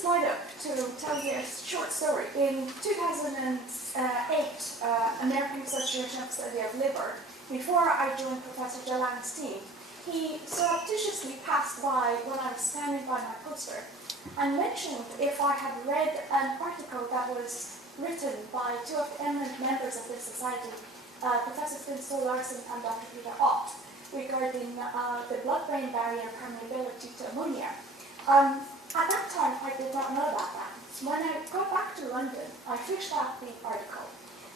slide up to tell you a short story. In 2008, American Association of Study of Liver, before I joined Professor Jalan's team, he surreptitiously passed by when I was standing by my poster and mentioned if I had read an article that was written by two of the eminent members of this society, Professor Sten Larsen and Dr. Peter Ott, regarding the blood-brain barrier permeability to ammonia. At that time, I did not know about that. When I got back to London, I fished out the article,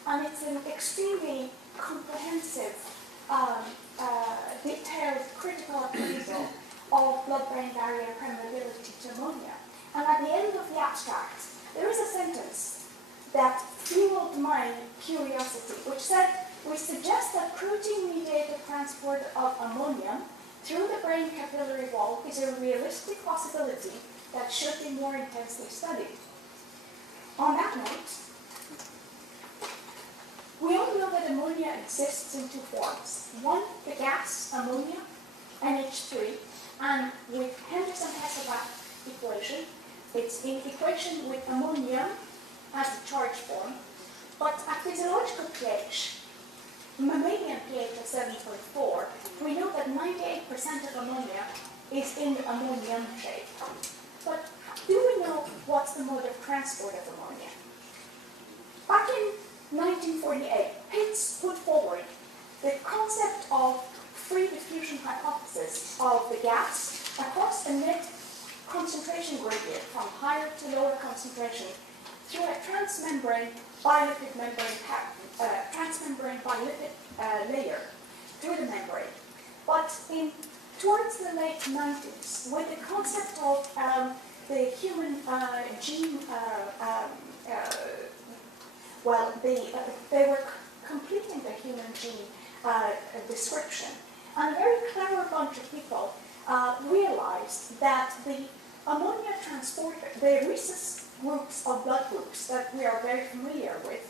and it's an extremely comprehensive, detailed, critical appraisal of blood-brain barrier permeability to ammonia. And at the end of the abstract, there is a sentence that fueled my curiosity, which said, "We suggest that protein-mediated transport of ammonium through the brain capillary wall is a realistic possibility that should be more intensely studied." On that note, we all know that ammonia exists in two forms. One, the gas ammonia, NH3, and with Henderson-Hesselbach equation, it's in equation with ammonium as the charged form, but at physiological pH, mammalian pH of 7.4, we know that 98% of ammonia is in the ammonium shape. But do we know what's the mode of transport of ammonia? Back in 1948, Pitts put forward the concept of free diffusion hypothesis of the gas across a net concentration gradient from higher to lower concentration through a transmembrane bilipid layer through the membrane. But towards the late 90s, with the concept of the human gene, they were completing the human gene description. And a very clever bunch of people realized that the ammonia transporter, the rhesus groups of blood groups that we are very familiar with,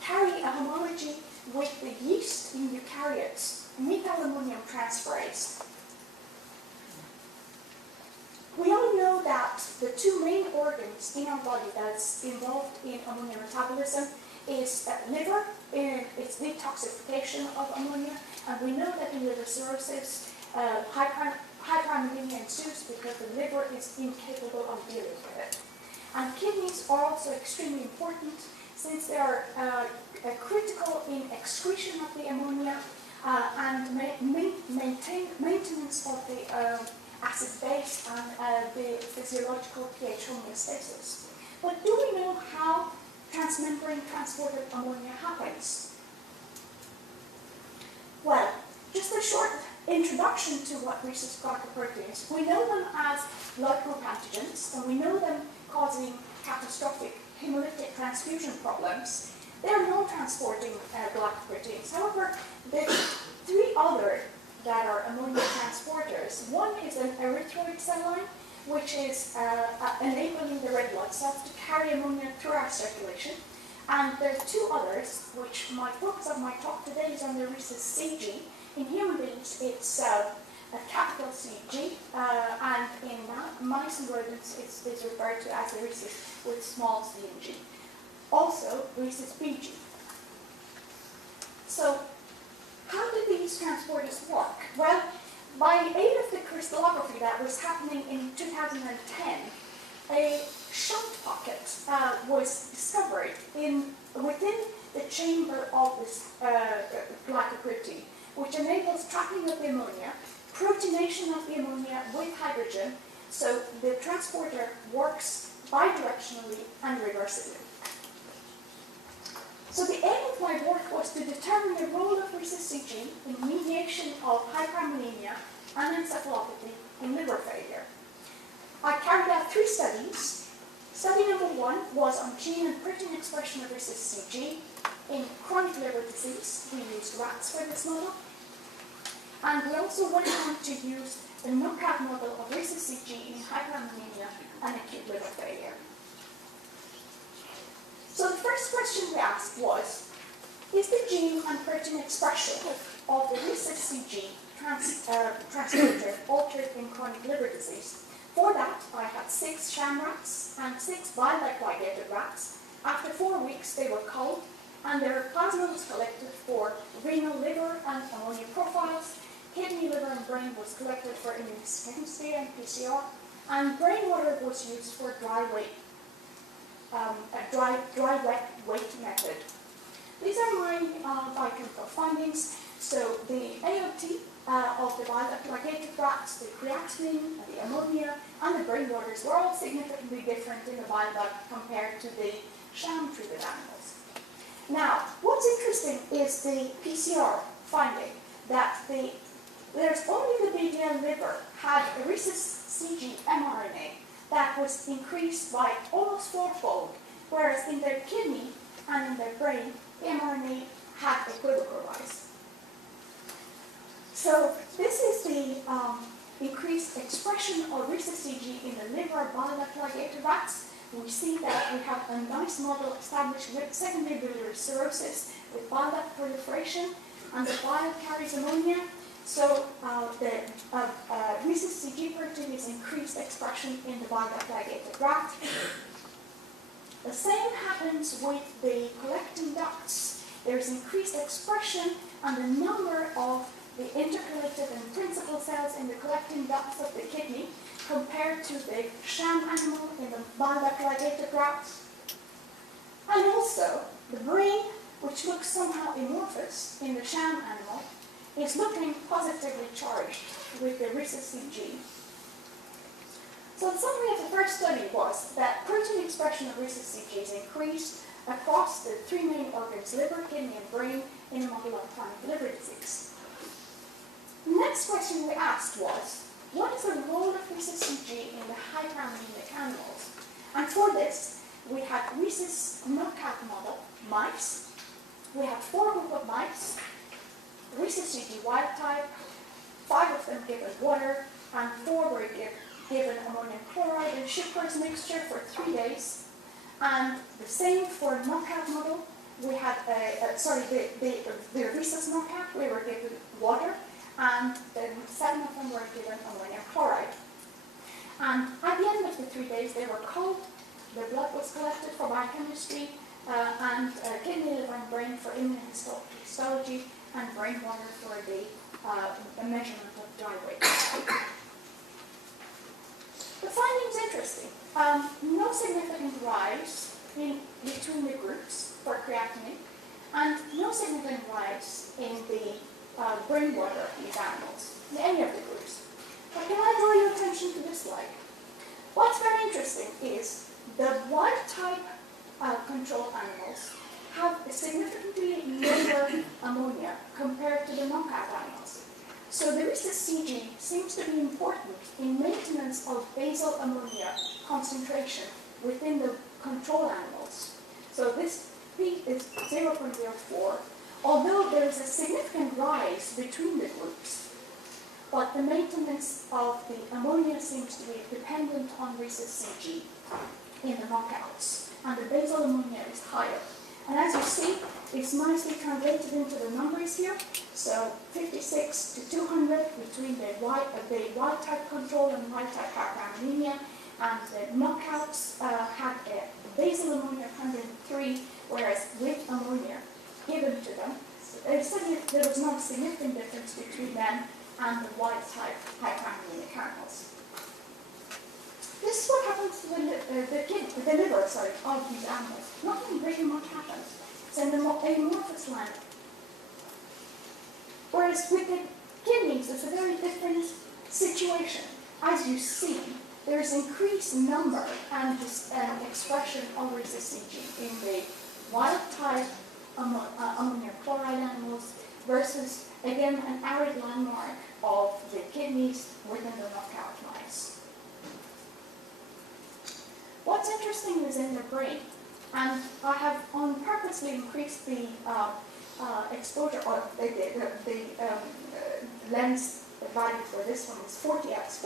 carry a homology with the yeast in eukaryotes, methylammonium transferase. We all know that the two main organs in our body that's involved in ammonia metabolism is liver, in its detoxification of ammonia, and we know that in liver cirrhosis, hyperammonemia ensues because the liver is incapable of dealing with it. And kidneys are also extremely important since they are critical in excretion of the ammonia and maintenance of the acid base and the physiological pH homeostasis. But do we know how transmembrane transported ammonia happens? Well, just a short introduction to what rhesus glycoproteins. We know them as blood group antigens, and we know them causing catastrophic hemolytic transfusion problems. They're non-transporting glycoproteins. However, there are three other that are ammonia transporters. One is an erythroid cell line, which is enabling the red blood cells to carry ammonia through our circulation. And there are two others, which my focus of my talk today is on the rhesus CG. In human beings, it's a capital CG, and in mice and rodents, it's referred to as the rhesus with small c and g. Also, rhesus BG. So, how do these transporters work? Well, by aid of the crystallography that was happening in 2010, a shunt pocket was discovered within the chamber of this glycoprotein, which enables trapping of the ammonia, protonation of the ammonia with hydrogen, so the transporter works bidirectionally and reversibly. So the aim of my work was to determine the role of rhesus CG in mediation of hyperammonemia and encephalopathy in liver failure. I carried out 3 studies. Study number 1 was on gene and protein expression of rhesus CG in chronic liver disease. We used rats for this model. And we also went on to use the knockout model of rhesus CG in hyperammonemia and acute liver failure. So the first question we asked was, is the gene and protein expression of the rhesus CG transporter altered in chronic liver disease? For that, I had 6 sham rats and 6 biodilated rats. After 4 weeks, they were culled, and their plasma was collected for renal, liver, and ammonia profiles. Kidney, liver, and brain was collected for immunohistochemistry and PCR, and brain water was used for dry wet weight method. These are my biochemical findings. So the AOT of the biodilated rats, the creatinine, the ammonia, and the brain waters were all significantly different in the biolab compared to the sham-treated animals. Now, what's interesting is the PCR finding that there's only the BDL liver had a rhesus CG mRNA that was increased by almost 4-fold, whereas in their kidney and in their brain, the mRNA had equivocal rise. So this is the increased expression of rhesus CG in the liver of biodilated rats. We see that we have a nice model established with secondary biliary cirrhosis with bile duct proliferation, and the bile carries ammonia. So the rhesus CG protein is increased expression in the biodilated rat. The same happens with the collecting ducts. There's increased expression and the number of the intercalated and principal cells in the collecting ducts of the kidney compared to the sham animal in the biodilated rat. And also, the brain, which looks somehow amorphous in the sham animal, is looking positively charged with the rhesus CG. So the summary of the first study was that protein expression of rhesus CG is increased across the 3 main organs, liver, kidney, and brain, in a model of chronic liver disease. The next question we asked was, what is the role of rhesus CG in the hyperammonemic animals? And for this, we had rhesus knockout model mice. We had 4 groups of mice, rhesus CG wild type, 5 of them given water, and 4 were given ammonium chloride and sucrose mixture for 3 days. And the same for knockout model. We had the rhesus knockout, we were given water, and then 7 of them were given ammonium chloride. And at the end of the 3 days, they were culled, their blood was collected for biochemistry, and kidney, liver, and brain for immunohistology, and brain water for the measurement of dry weight. The finding's interesting. No significant rise between the groups for creatinine, and no significant rise in the brain water of these animals, in any of the groups. But can I draw your attention to this slide? What's very interesting is the wild type control animals have a significantly lower ammonia compared to the knockout animals. So the rhesus CG seems to be important in maintenance of basal ammonia concentration within the control animals. So this peak is 0.04, although there is a significant rise between the groups. But the maintenance of the ammonia seems to be dependent on rhesus CG in the knockouts, and the basal ammonia is higher. And as you see, it's nicely translated into the numbers here. So 56 to 200 between the wild type control and wild type hyperammonemia, and the knockouts had a basal ammonia of 103, whereas with ammonia given to them, there was not a significant difference between them and the wild type hyperammonemic animals. This is what happens to the liver of these animals. Nothing really much happens. It's in the amorphous line. Whereas with the kidneys, it's a very different situation. As you see, there's increased number and expression of rhesus CG in the wild type ammonium chloride animals versus, again, an arid landmark of the kidneys within the knockout mice. What's interesting is in the brain, and I have purposely increased the exposure, or the lens value for this one is 40x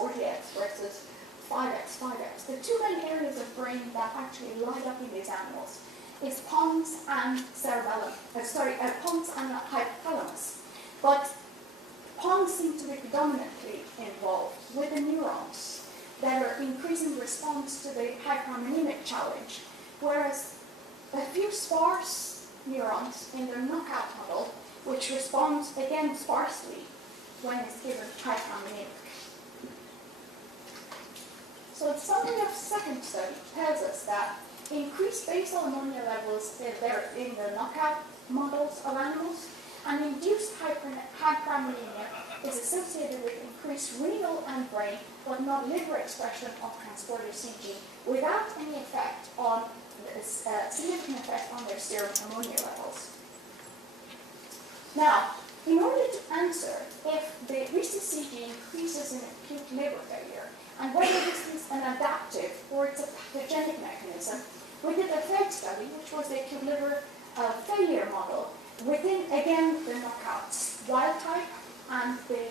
versus 5x. The 2 main areas of brain that actually light up in these animals is pons and cerebellum. Pons and hypothalamus. But pons seem to be predominantly involved with the neurons. that are increasing response to the hyperammonemic challenge, whereas a few sparse neurons in the knockout model, which respond again sparsely when it's given hyperammonemic. So the summary of the second study tells us that increased basal ammonia levels in the knockout models of animals and induced hyperammonemia is associated with increased renal and brain, but not liver expression of transporter CG, without any effect on significant effect on their serum ammonia levels. Now, in order to answer if the rhesus CG increases in acute liver failure, and whether this is an adaptive or it's a pathogenic mechanism, we did a third study, which was the acute liver failure model, within, again, the knockouts, wild type, and the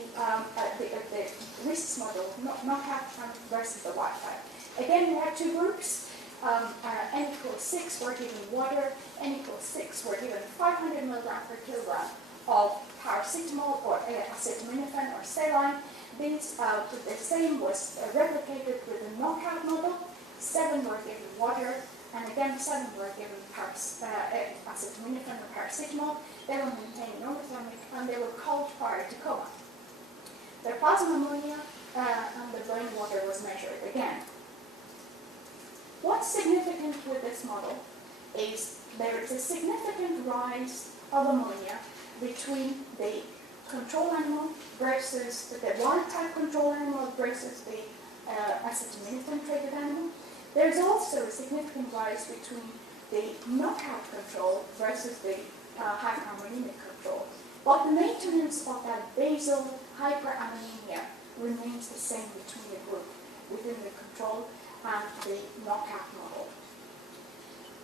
rhesus model, knockout versus the wild type. Again, we had two groups. N equals 6 were given water, N equals 6 were given 500 milligrams per kilogram of paracetamol or acetaminophen or saline. These, the same was replicated with the knockout model. 7 were given water, and again 7 were given acetaminophen or paracetamol. They were maintained normothermic, and they were cold prior to coma. Their plasma ammonia and the brain water was measured again. What's significant with this model is there is a significant rise of ammonia between the control animal versus the wild-type control animal versus the acetaminophen-treated animal. There's also a significant rise between the knockout control versus the hyperammonemic control. But the maintenance of that basal hyperammonemia remains the same between the group within the control and the knockout model.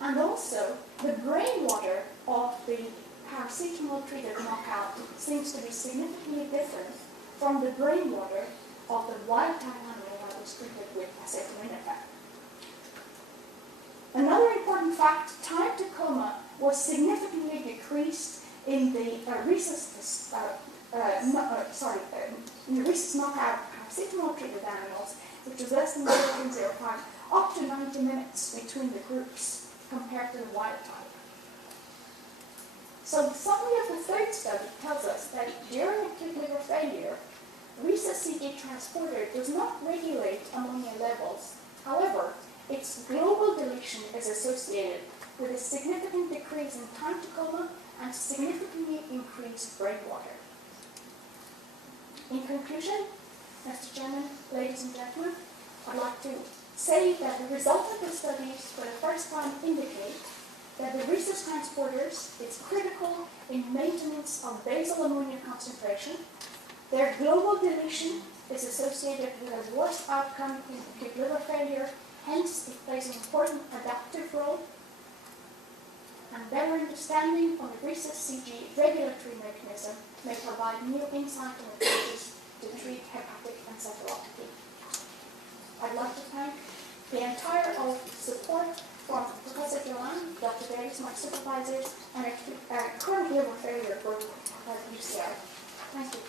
And also, the brain water of the paracetamol-treated knockout seems to be significantly different from the brain water of the wild-type animal that was treated with acetaminophen. Another important fact, time to coma was significantly decreased in the rhesus knockout paracetamol-treated animals, which was less than 0.05, up to 90 minutes between the groups compared to the wild type. So the summary of the third study tells us that during acute liver failure, rhesus CG transporter does not regulate ammonia levels. However, its global deletion is associated with a significant decrease in time to coma and significantly increased brain water. In conclusion, Mr. Chairman, ladies and gentlemen, I'd like to say that the results of the studies for the first time indicate that the rhesus transporters is critical in maintenance of basal ammonia concentration. Their global deletion is associated with a worse outcome in acute liver failure, hence it plays an important adaptive role. And better understanding of the rhesus CG regulatory mechanism may provide new insight and approaches to treat hepatic encephalopathy. I'd like to thank the entire support from Professor Joanne, Dr. Davis, my supervisors, and a current liver failure group at UCL. Thank you.